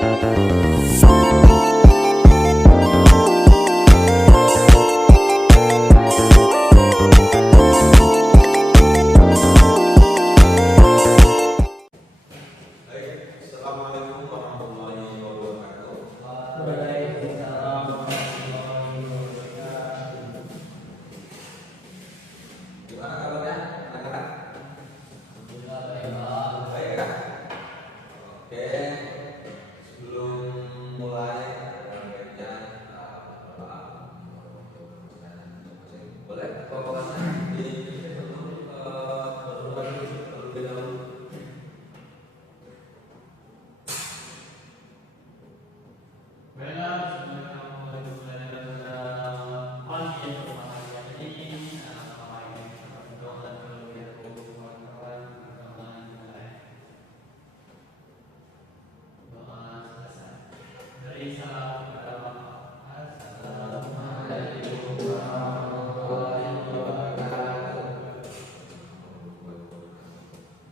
Assalamualaikum warahmatullahi wabarakatuh. Waalaikumsalam warahmatullahi wabarakatuh. Gimana kabarnya anak-anak? Alhamdulillah baik, Pak. Baik ya? Oke, sebelum mulai baiknya boleh pokoknya terlebih dahulu.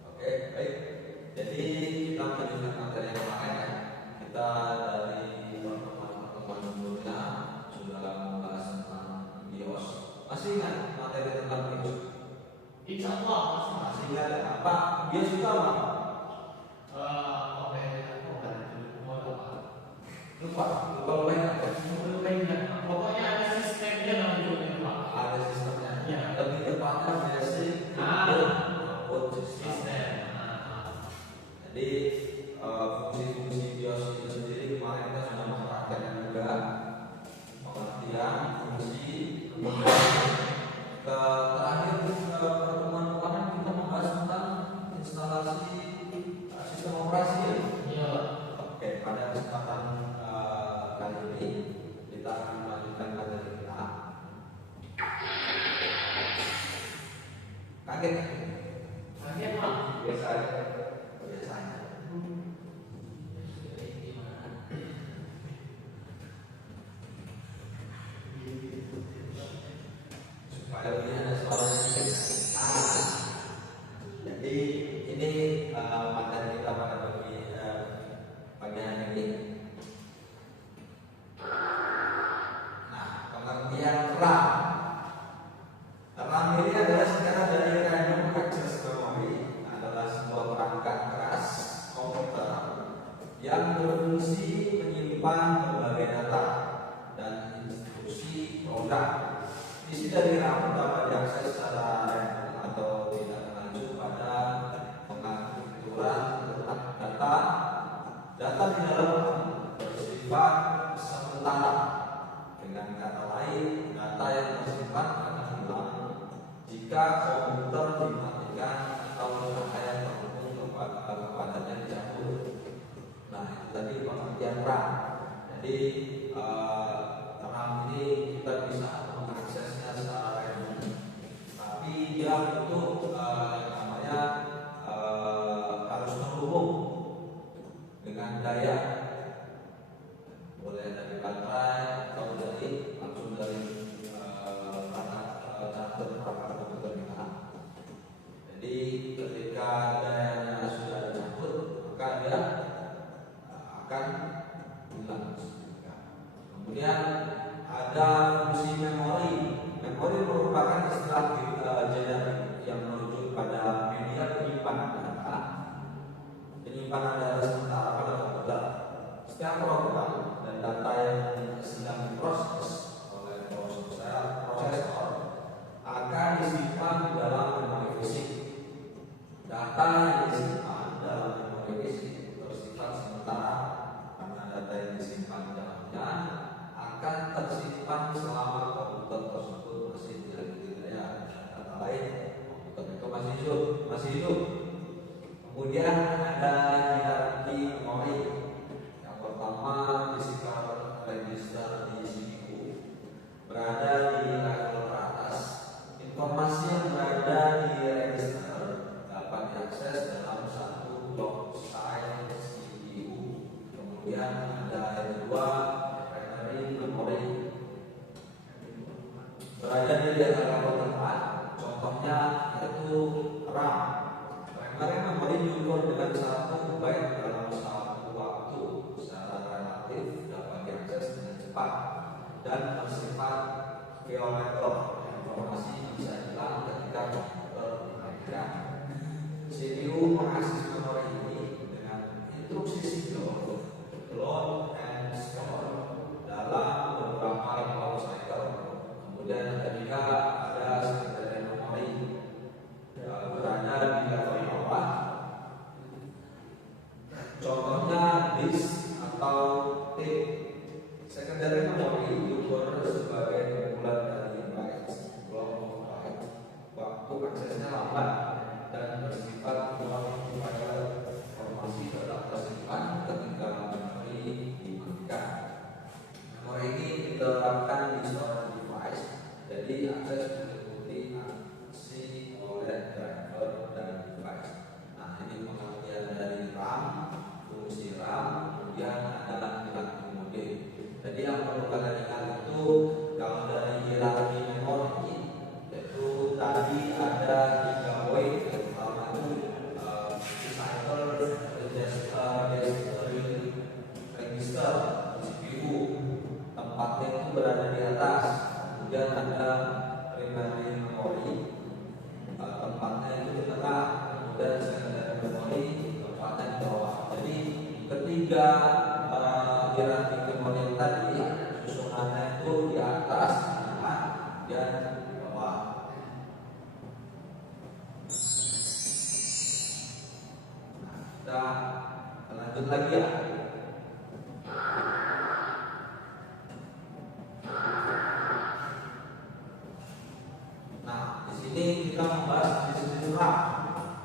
Oke, baik. Jadi kita melanjutkan materi yang kemarin ya. Kita dari pertemuan sebelumnya sudah membahas tentang bios. Masih ingat materi tentang bios? Insya Allah Masih ingat ya? Apa bios itu apa? Lupa lupa ingat ya? Pokoknya ada sistemnya namanya Pak. Ada sistemnya. Ya. Lebih tepatnya basic input system. Jadi fungsi-fungsi BIOS itu sendiri kemarin kita sudah mempraktekkan juga pengertian fungsi. Kemudian terakhir pertemuan kemarin kita membahas tentang instalasi sistem operasi ya. Iya. Oke, pada kesempatan kali ini kita akan melanjutkan materi kita. Kaget? Kaget, Pak. Biasa aja. Biasanya. Supaya lebih ada suaranya. Jadi ini materi kita pada pagi hari ini. Nah, pengertian RAM. RAM ini adalah singkatan dari Random Access Memory, adalah sebuah perangkat keras komputer yang berfungsi menyimpan berbagai data dan instruksi program. Isi dari RAM dapat diakses secara random atau tidak mengacu pada pengaturan data. Data di dalam RAM bersifat sementara. Dengan kata lain, data yang tersimpan akan hilang jika komputer dimatikan atau cahaya terhubung kepadanya dicabut. Nah, itu tadi pengertian RAM. Jadi RAM ini kita bisa mengaksesnya secara random, tapi dia butuh yang namanya harus terhubung dengan daya, boleh dari baterai atau dari langsung dari perangkat komputer kita. Jadi ketika dayanya sudah dicabut, maka dia akan hilang. Kemudian ada fungsi memori. Memori merupakan istilah generik yang merujuk pada media penyimpanan data. Penyimpanan data sementara pada komputer. Setiap program dan data yang sedang diproses oleh prosesor akan disimpan di dalam memori fisik. Data yang disimpan dalam memori fisik bersifat sementara karena data yang disimpan di dalamnya akan tersimpan selama komputer tersebut masih dimiliki daya. Kata lain, komputer itu masih hidup. Kemudian ada hierarki memori. Yang pertama, physical register di CPU berada di level teratas. Informasi yang berada di register dapat diakses dalam satu blok size CPU. Kemudian ada yang kedua, primary memory berada di level tempat. Contohnya yaitu RAM. Primary memory diukur dengan 1 byte dalam satu waktu secara atau T. Secondary memory diukur sebagai kumpulan dari bytes, kelompok bytes. Waktu aksesnya lambat dan bersifat multiplier informasi tetap tersimpan ketika memori dimatikan. Memori ini diterapkan di storage device, jadi akses mengikuti aksi oleh driver dan device. Nah, ini pengertian dari RAM, fungsi RAM, kemudian ada hierarki mode. Jadi yang perlu kalian ingat itu kalau dari hierarki memori itu tadi ada 3 poin, yang pertama itu cycle register CPU, tempatnya itu berada di atas. Kemudian ada primary memory, tempatnya itu di tengah. Kemudian secondary memory, tempatnya di bawah. Jadi ketiga hierarki memori yang tadi susunannya itu di atas, di tengah, dan di bawah. Kita lanjut lagi ya. Nah, di sini kita membahas jenis RAM,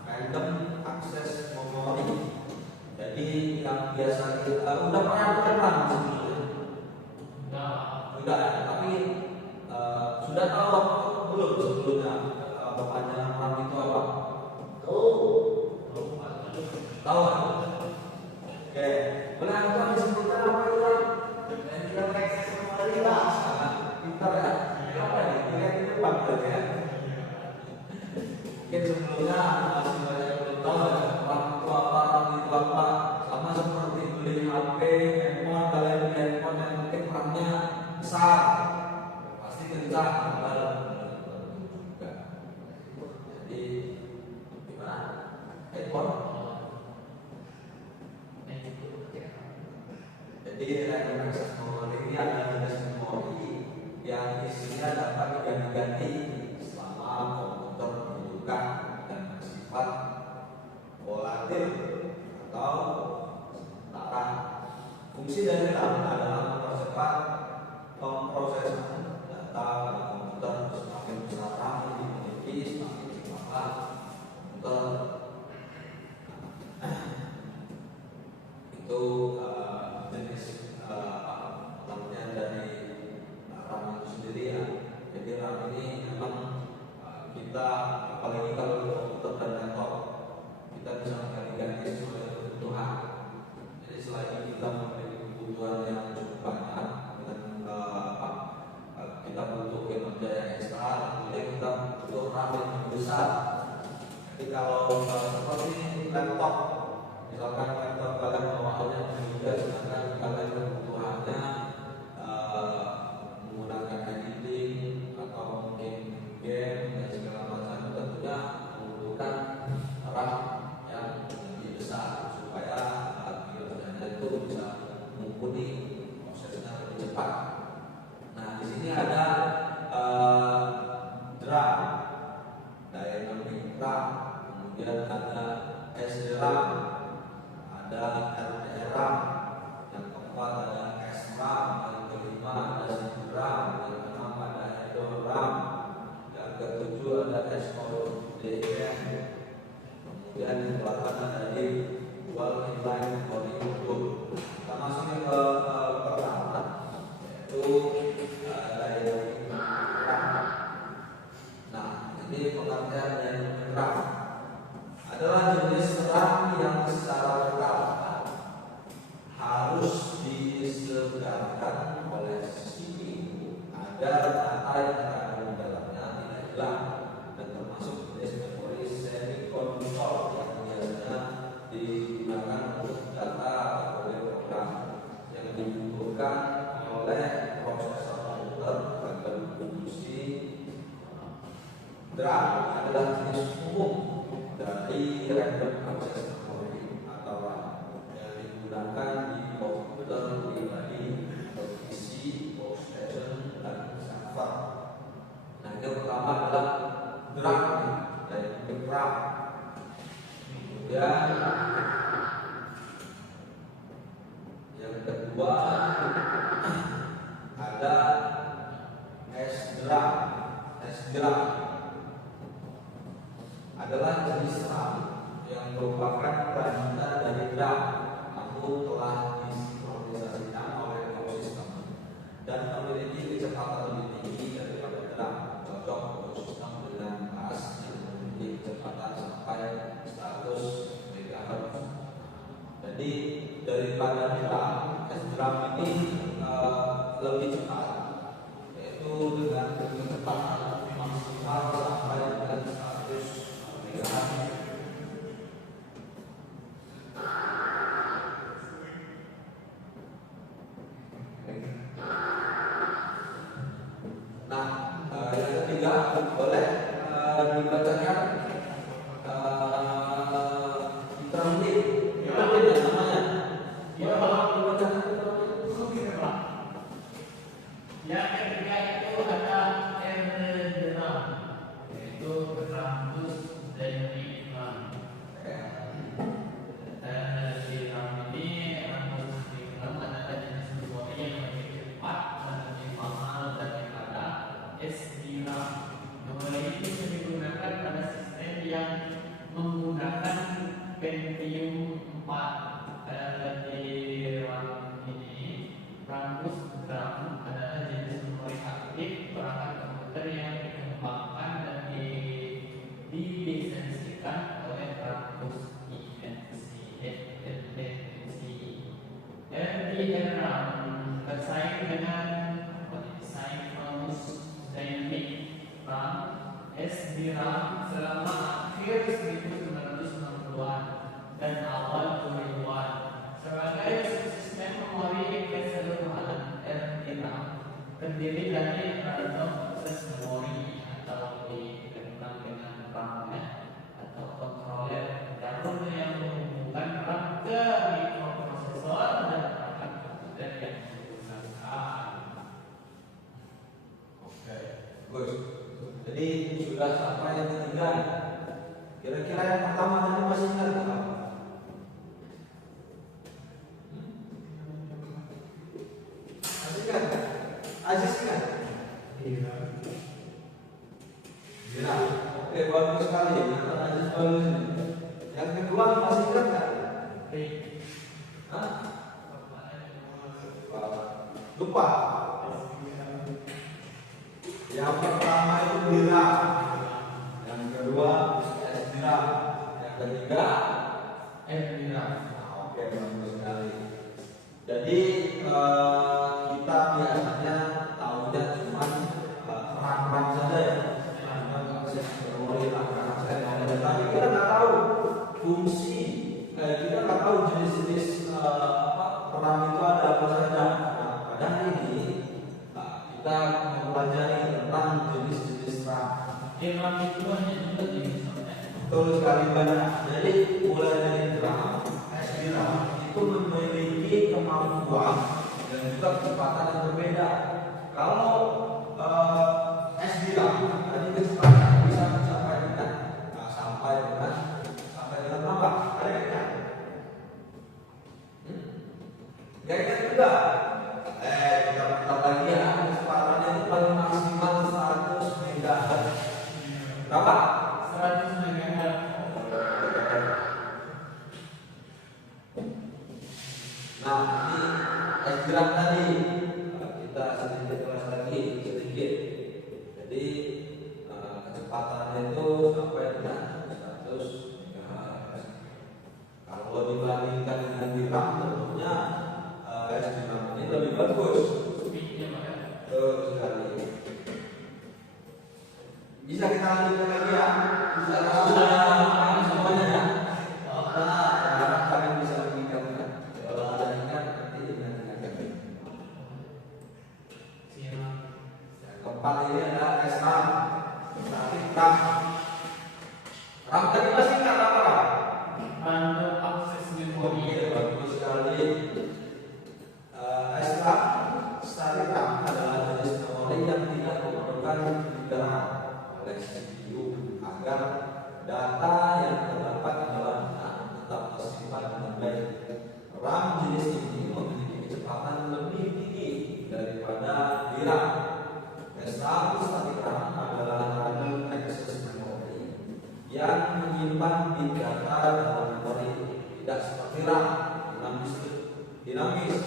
random access memory. Jadi yang biasa kita udah pernah RAM sebelumnya? Udah, tapi sudah tahu apa belum sebelumnya kepanjangan RAM itu apa? Tahu kan? Oke, boleh aku disebutkan apa itu RAM? Random access memory lah. Sangat pintar ya. Apa nih? Kira-kira di depan berarti ya. Mungkin sebelumnya masih banyak yang belum tahu ya, RAM itu apa, RAM itu apa. Sama seperti beli HP, handphone, kalian beli handphone yang mungkin RAM-nya besar, pasti kencang, tebal juga. Jadi gimana? Handphone? Jadi random access memory ini adalah jenis memori yang isinya dapat diganti-ganti selama komputer dibutuhkan dan bersifat volatil atau sementara. Fungsi dari RAM adalah mempercepat pemrosesan data pada komputer. Semakin besar RAM yang dimiliki, semakin cepatlah komputer. Itu jenis pengertian dari RAM itu sendiri ya. Jadi RAM ini memang kita, apalagi kalau komputer dan laptop, kita bisa mengganti-ganti sesuai kebutuhan. Jadi selain kita memiliki kebutuhan yang cukup banyak dengan kita butuh kinerja yang ekstra, kemudian kita butuh RAM yang lebih besar. Jadi kalau seperti laptop, misalkan laptop kalian bawaannya juga, sedangkan kalian kebutuhannya menggunakan editing atau mungkin game dan segala macam, tentunya membutuhkan RAM yang lebih besar supaya kinerjanya itu bisa mumpuni, prosesnya lebih cepat. Nah, di sini ada DRAM, dynamic RAM, kemudian ada SDRAM, ada RDRAM, yang keempat ada SRAM, yang kelima ada CDRAM, yang keenam ada EDORAM, yang ketujuh ada SODIMM, kemudian yang ke-8 ada dual inline memory module. Kita masuk ke pertama, yaitu dynamic RAM. Nah, ini pengertian dynamic RAM adalah jenis RAM yang secara lokal harus disegarkan oleh CPU agar data yang terkandung di dalamnya tidak hilang, dan termasuk jenis memori semikonduktor yang biasanya digunakan untuk data atau program yang dibutuhkan oleh prosesor komputer agar berfungsi. DRAM adalah jenis umum dari random access memory atau RAM yang digunakan di komputer pribadi, PC, workstation, dan server. Nah, yang pertama adalah DRAM dari RAM. Kemudian yang kedua ada S-drum. S-drum adalah jenis RAM yang merupakan lanjutan dari drum, namun telah disinkronisasikan oleh power system dan memiliki kecepatan lebih tinggi daripada drum, cocok untuk sistem dengan kelas yang memiliki kecepatan sampai 100 MHz. Jadi daripada drum, S-drum ini lebih cepat, yaitu dengan kecepatan maksimal sampai dengan 100 MHz. Nah, yang ketiga boleh dibacakan intermittent. Intermittent namanya. Ya, Kalau dibacakan yang ketiga itu ada R-drum, yaitu rambus dynamic drum. Dan di drum ini rambus dynamic drum adalah jenis memori yang lebih cepat dan lebih mahal daripada SD-drum. Memori ini bisa digunakan pada sistem yang menggunakan Pentium 4. Di RAM ini, rambus drum adalah jenis memori aktif perangkat komputer yang dikembangkan dan dilisensikan oleh rambus INC. RAM bersaing dengan desain rambus dynamic RAM SD-RAM selama akhir 1990-an dan awal 2000-an sebagai sistem memori keseluruhan. R-DRAM terdiri dari random access memory atau dikenal dengan RAM atau controller jalur yang menghubungkan RAM ke mikroprosesor dan perangkat komputer yang digunakan. Oke, bagus. Jadi sudah sampai yang ketiga. Kira-kira yang pertama tadi masih ingat apa? Masih ingat? Aziz ingat? Iya. Oke, bagus sekali. Ingatan Aziz bagus ini. Yang kedua masih ingat nggak? Hah? Lupa. Yang pertama itu bira, yang kedua S-drum, yang ketiga S-drum. Oke, bagus sekali. Jadi kita biasanya tahunya cuma RAM saja ya, akses memori, tapi kita nggak tahu fungsi, kita nggak tahu jenis-jenis RAM itu ada apa saja. Nah, pada hari ini kita mempelajari tentang jenis-jenis RAM. RAM itu hanya juga jenis. Betul sekali banyak. Jadi mulai dari RAM, S-drum itu memiliki kemampuan dan juga kecepatan yang berbeda. Kalau S-drum tadi kecepatan bisa mencapai dengan sampai dengan berapa? Ada yang ingat? Gak ingat juga. Kita putar lagi ya. Kecepatannya itu paling maksimal 100 MHz. Berapa? 100 MHz. Nah, ini S-drum tadi kita sedikit kelas lagi sedikit. Jadi kecepatannya itu sampai dengan 100 MHz. Kalau dibandingkan dengan di RAM tentunya S-drum ini lebih bagus. Betul sekali. Bisa kita lanjutkan lagi ya? Bisa sudah semuanya ya? Harap kalian bisa mengingatkan. Kalau ada ingat nanti ingat-ingat. Yang keempat ini adalah S-RAM. RAM. RAM tadi masih ingat apa? Random access memory. Bagus sekali. S-RAM, static RAM adalah jenis memori yang tidak memerlukan diterang oleh CPU agar data yang terdapat di dalamnya tetap tersimpan dengan baik. RAM jenis ini memiliki kecepatan dinamis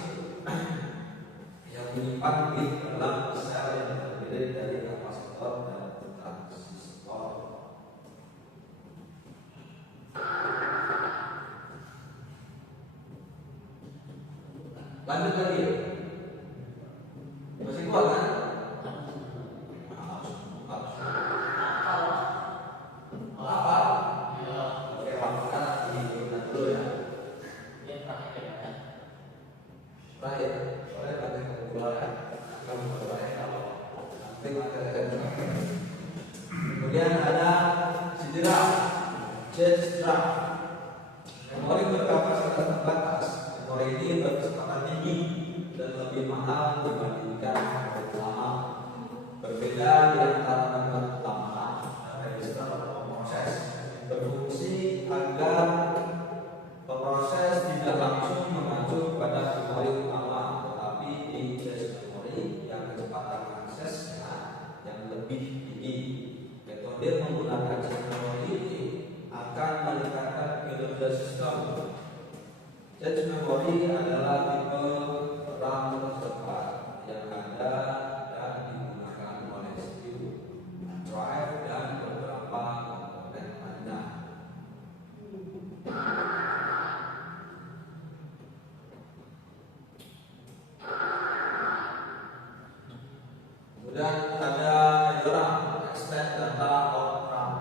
yang menyimpan bit dalam sel yang terdiri dari kapasitor dan transistor. Lanjut lagi, masih kuat kan? Oke, waktunya digunakan dulu ya. Terakhir, soalnya nanti kemudian kamu bertanya nanti materi. Kemudian ada CD RAM, Jet RAM. Memori berkapasitas terbatas. Memori ini berkecepatan tinggi dan lebih mahal dibandingkan memori lama. Berbeda di antara memori utama, register atau proses berfungsi agar pemroses tidak langsung mengacu pada memori utama, tetapi di flash memori yang kecepatan aksesnya yang lebih tinggi. Metode menggunakan flash memori ini akan meningkatkan kinerja sistem. Flash memori adalah tipe RAM tercepat yang ada dan digunakan oleh CPU, drive, dan beberapa komponen lainnya. Kemudian ada EDORAM, Extend Data on RAM.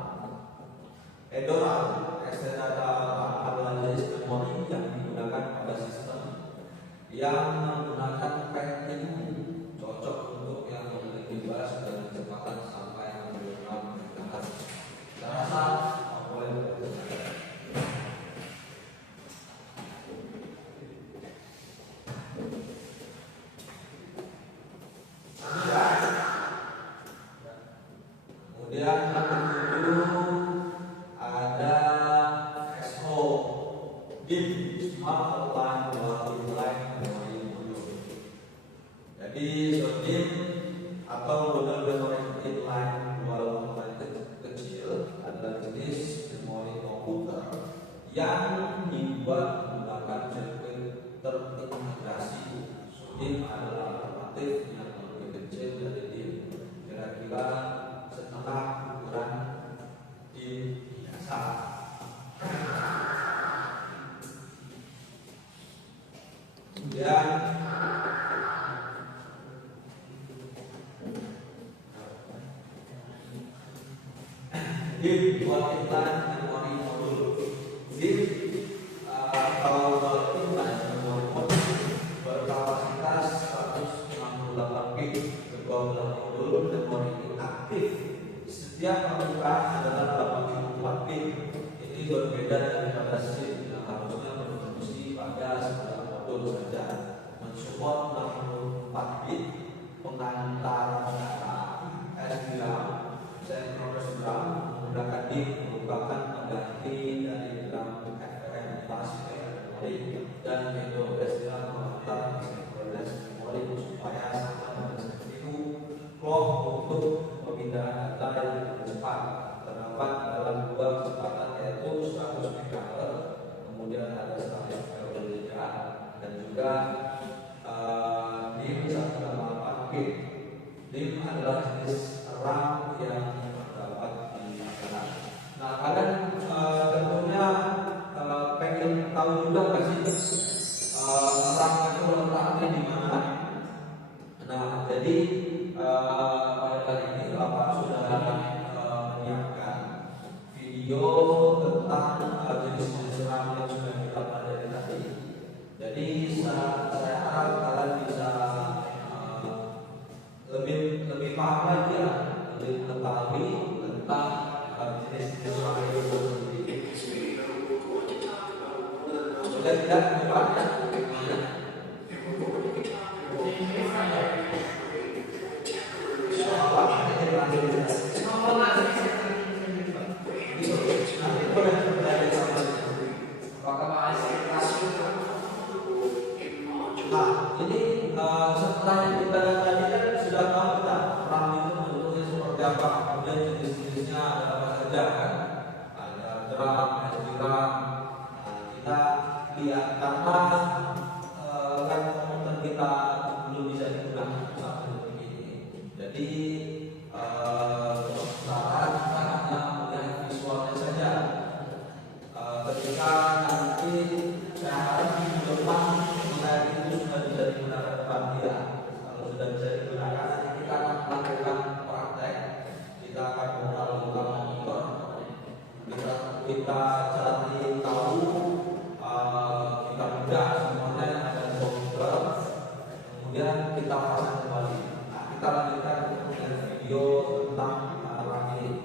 EDORAM, Extend Data on RAM adalah jenis memori yang digunakan pada sistem yang menggunakan PET cocok untuk yang memiliki bus dan kecepatan sampai 6 MHz. Saya rasa boleh bekerja. Kemudian yang ketujuh ada SO, DIMM, Smart Online Multi-Line Memory Module. Jadi DIMM atau model memori inline dual line kecil adalah jenis memori komputer yang dibuat menggunakan sirkuit terintegrasi. DIMM adalah alternatif yang lebih kecil dari DIMM, kira-kira setengah ukuran DIMM biasa. Kemudian DIMM dual inline memory module. DIMM atau dual inline memory module berkapasitas 168 bit. Kedua belah modul memori ini aktif. Setiap pembukaan adalah 84 bit. Ini berbeda daripada SIM yang harusnya berfungsi pada 9 modul saja. Mensupport 64 bit pengantar data SDRAM, Synchronous RAM. Menggunakan DIMM merupakan pengganti dari RAM fragmentasi memori dan metode SDRAM pengantar Synchronous memori supaya sama dengan CPU clock untuk pemindahan data yang lebih cepat. Terdapat dalam dua kecepatan yaitu 100 MHz, kemudian ada 100 MHz dan juga DIMM 128 bit. DIMM adalah jenis RAM yang terdapat di internet. Nah, kalian tentunya pengen tahu juga nggak sih RAM itu letaknya di mana? Nah, jadi pada kali ini Bapak sudah menyiapkan video tentang jenis-jenis RAM yang sudah kita pelajari tadi. Jadi saya harap kalian bisa lebih paham lagi ya, lebih mengetahui tentang jenis-jenis RAM itu sendiri. Boleh tidak depannya? Nah, ini setelah yang kita lihat tadi kan sudah tahu kita RAM itu bentuknya seperti apa, kemudian jenis-jenisnya ada apa saja kan? Ada DRAM, SDRAM. Nah, kita lihat karena kita lanjutkan dengan video tentang orang ini.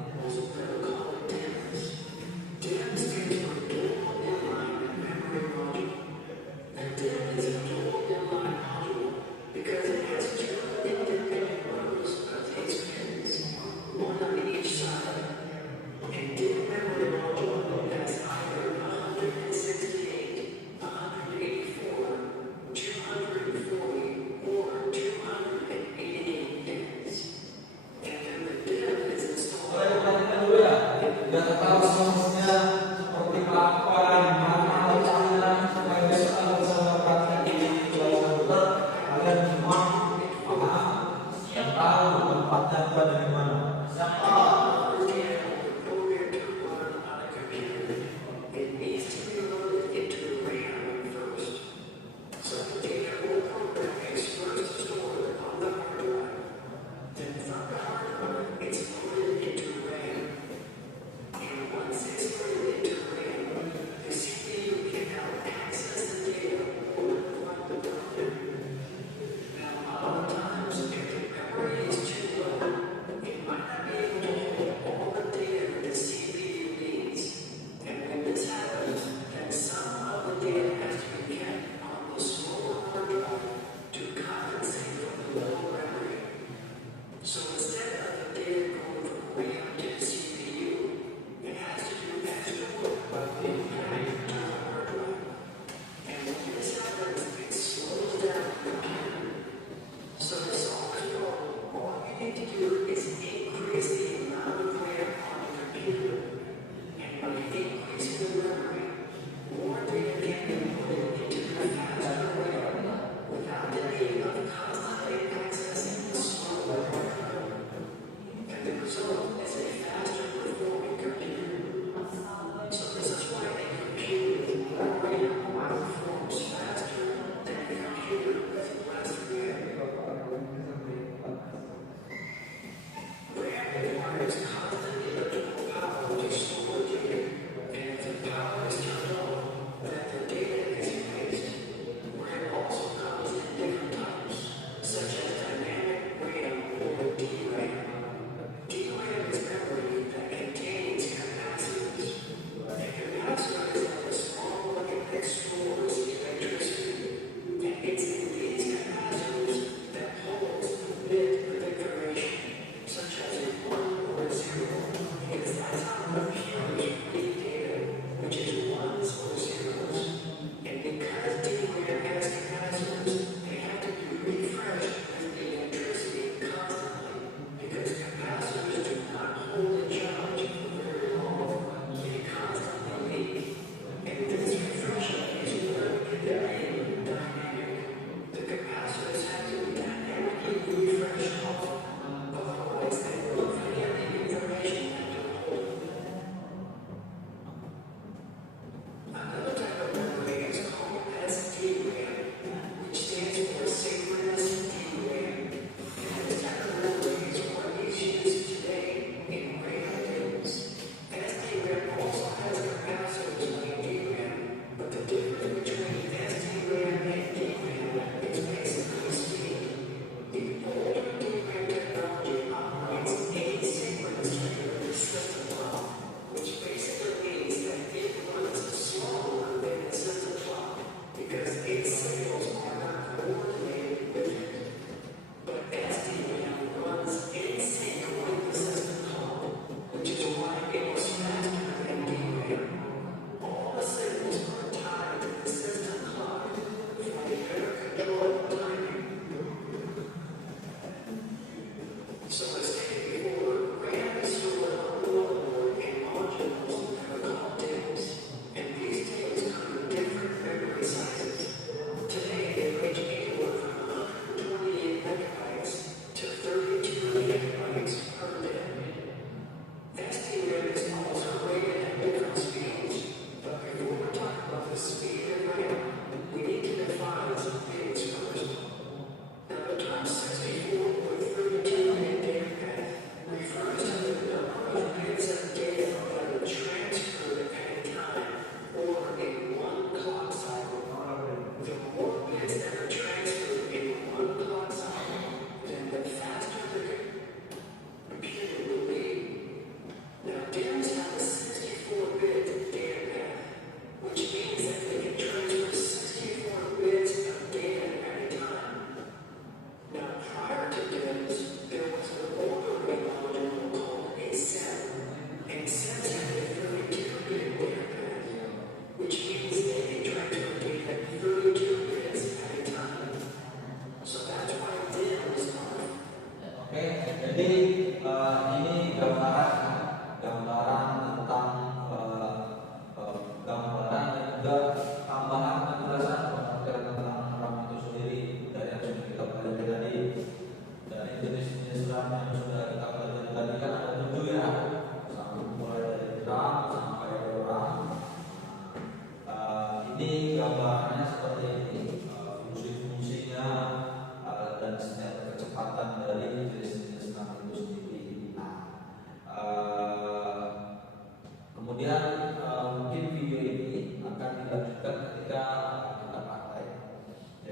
Udah tahu semuanya seperti apa, gimana caranya supaya besok bisa mendapatkan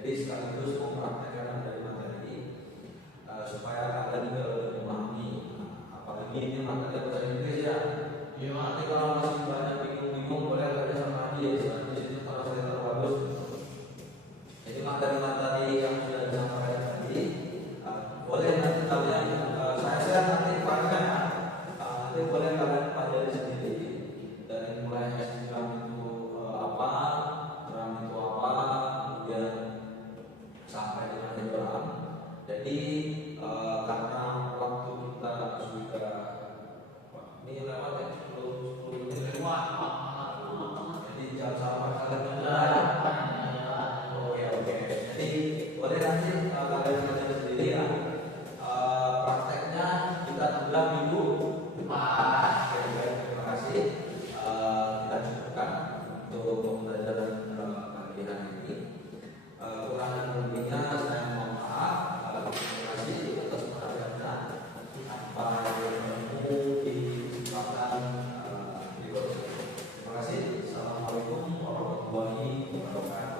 Jadi sekaligus mempraktekkan dari materi supaya kalian juga lebih memahami. Apalagi ini materi bahasa Inggris ya. Ya nanti kalau masih banyak bingung-bingung boleh tanya sama Adi ya. Di situ kalau saya terbagus. Jadi materi-materi yang sudah disampaikan tadi boleh nanti kalian saya nanti pakai nanti boleh kalian pelajari sendiri dari mulai S9 itu apa, RAM itu apa, kemudian sampai dengan Abraham. Jadi karena waktu kita sudah ini lewat ya 10 menit lewat. Jadi jangan sampai kalian menilai. Oke. Jadi boleh nanti kalian belajar sendiri ya. Prakteknya kita tunda minggu depan. Terima kasih. Kita cukupkan untuk pembelajaran pagi hari ini. Kurang lebihnya saya mohon maaf. Terima kasih atas perhatiannya. Sampai bertemu di kesempatan berikutnya. Terima kasih. Assalamualaikum warahmatullahi wabarakatuh.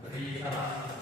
Beri salam.